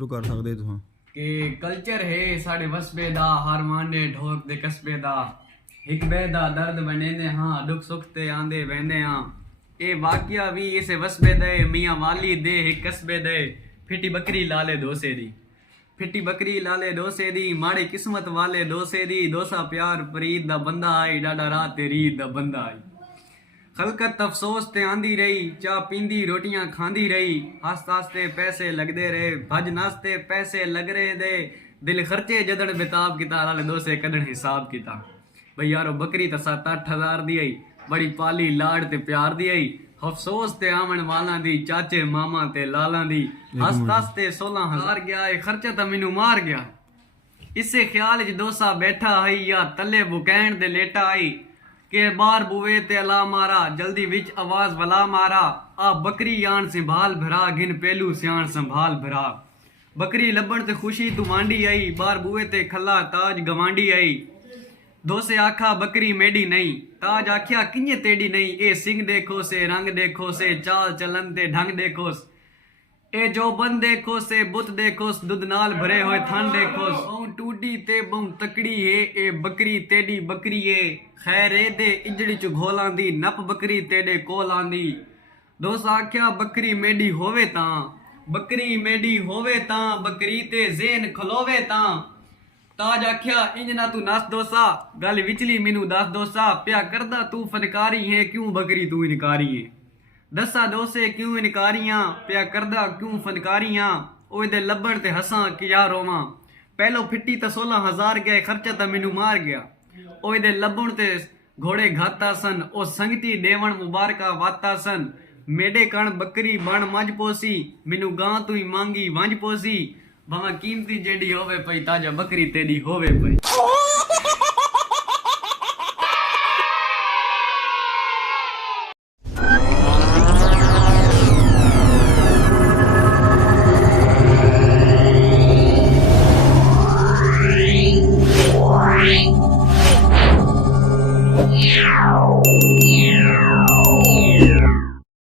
शुरू कर सकते तुहां कि कल्चर है साढ़े वसबे दा हर माने ढोक दे कस्बे दा हिक बे दा दर्द बनेंदे हाँ दुख सुख ते आंदे वेंदे हाँ ए वाकिया भी इसे वसबे दे मियां वाली दे हिक कस्बे दे फिटी बकरी लाले दोसे दी फिटी बकरी लाले दोसे दी माड़ी किस्मत वाले दोसे दी दोसा प्यार फरीद दा बंदा आई डाडा रात ते रीत दा बंदा आई खलकत अफसोस ते आंदी रही चाह पींदी रोटियां खांदी रही हंसते हंसते पैसे लगदे रहे भज नाचते पैसे लग रहे दे दिल खर्चे जदड़ बेताब किता लाले दोसे कदड़ हिसाब किता भई यारो बकरी तो 7-8 हज़ार दी आई बड़ी पाली लाड़ ते प्यार दी आई अफसोस ते आवन वाला दी चाचे मामा ते लाला दी हंसते हंसते 16,000 गया ए खर्चा तो मैनू मार गया इसे ख्याल च दोसा बैठा आई या तले बुकैन दे लेटा आई के बार बुवे ते अला मारा जल्दी विच आवाज वला मारा आ बकरी यान संभाल भरा गिन पेलू सियाण संभाल भरा बकरी लबण ते खुशी तू मांडी आई बार बुवे ते खला ताज गवांडी आई दोसे आखा बकरी मेडी नहीं ताज आख्या किंजे तेडी नहीं ए सिंह देखो से रंग देखो से चाल चलन ते ढंग देखो ए जो बन देखो से बुत देखो दुध नाल भरे हुए थन देखो बहु टूडी ते बहु तकड़ी है ए बकरी तेडी बकरी है खैर ए दे इजड़ी च घोलां दी नप बकरी तेडे कोलां दी दोस्त आख्या बकरी मेडी होवे तां बकरी मेडी होवे तां बकरी ते ज़ेन खलोवे तां ताज आख्या इंज ना तू नस दोसा गल विचली मैनू दस दोसा प्या करदा तू फनकारी है क्यों बकरी तू इनकारी है दसा दोसे क्यों इनकारियां प्या करदा क्यों फनकारियां ओए दे लबण ते हसां किया रोवां पहलो फिट्टी तो 16,000 गए खर्चा तो मैनू मार गया ओए दे लबण ते घोड़े घाता सन ओ संगती देवण मुबारका वाता सन मेडे कण बकरी बण मज पोसी मैनू गां तू ही मांगी वंज पोसी भावें कीमती जेडी होवे पई ताजा बकरी तेडी होवे पई।